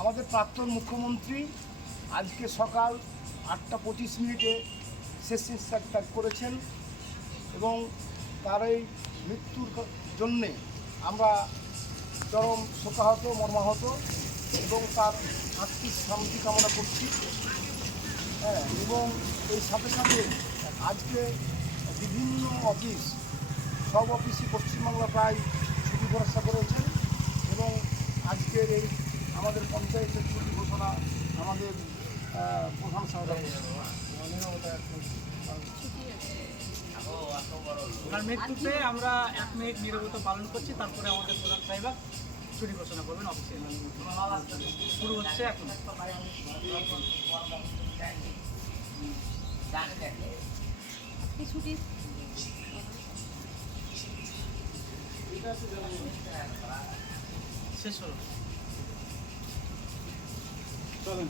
আমাদের প্রাক্তন মুখ্যমন্ত্রী আজকে সকাল আটটা পঁচিশ মিনিটে শেষ নিঃশ্বাস ত্যাগ করেছেন এবং তার এই মৃত্যুর জন্যে আমরা চরম শোকাহত, মর্মাহত এবং তার আত্মিক শান্তি কামনা করছি। হ্যাঁ এবং এই সাথে সাথে আজকে বিভিন্ন অফিস, সব অফিসই পশ্চিমবাংলা প্রায় ছুটি ভরসা করেছেন এবং আজকের এই আমাদের পঞ্চায়েতের ছুটি ঘোষণা আমাদের প্রধান সাহেব ওনার মৃত্যুতে আমরা এক মিনিট নিরবতা পালন করছি তারপরে আমাদের প্রধান সাহেবা ছুটি ঘোষণা করবেন অফিসে শুরু হচ্ছে এখন। এই ছুটি? শেষ হলো। 일단은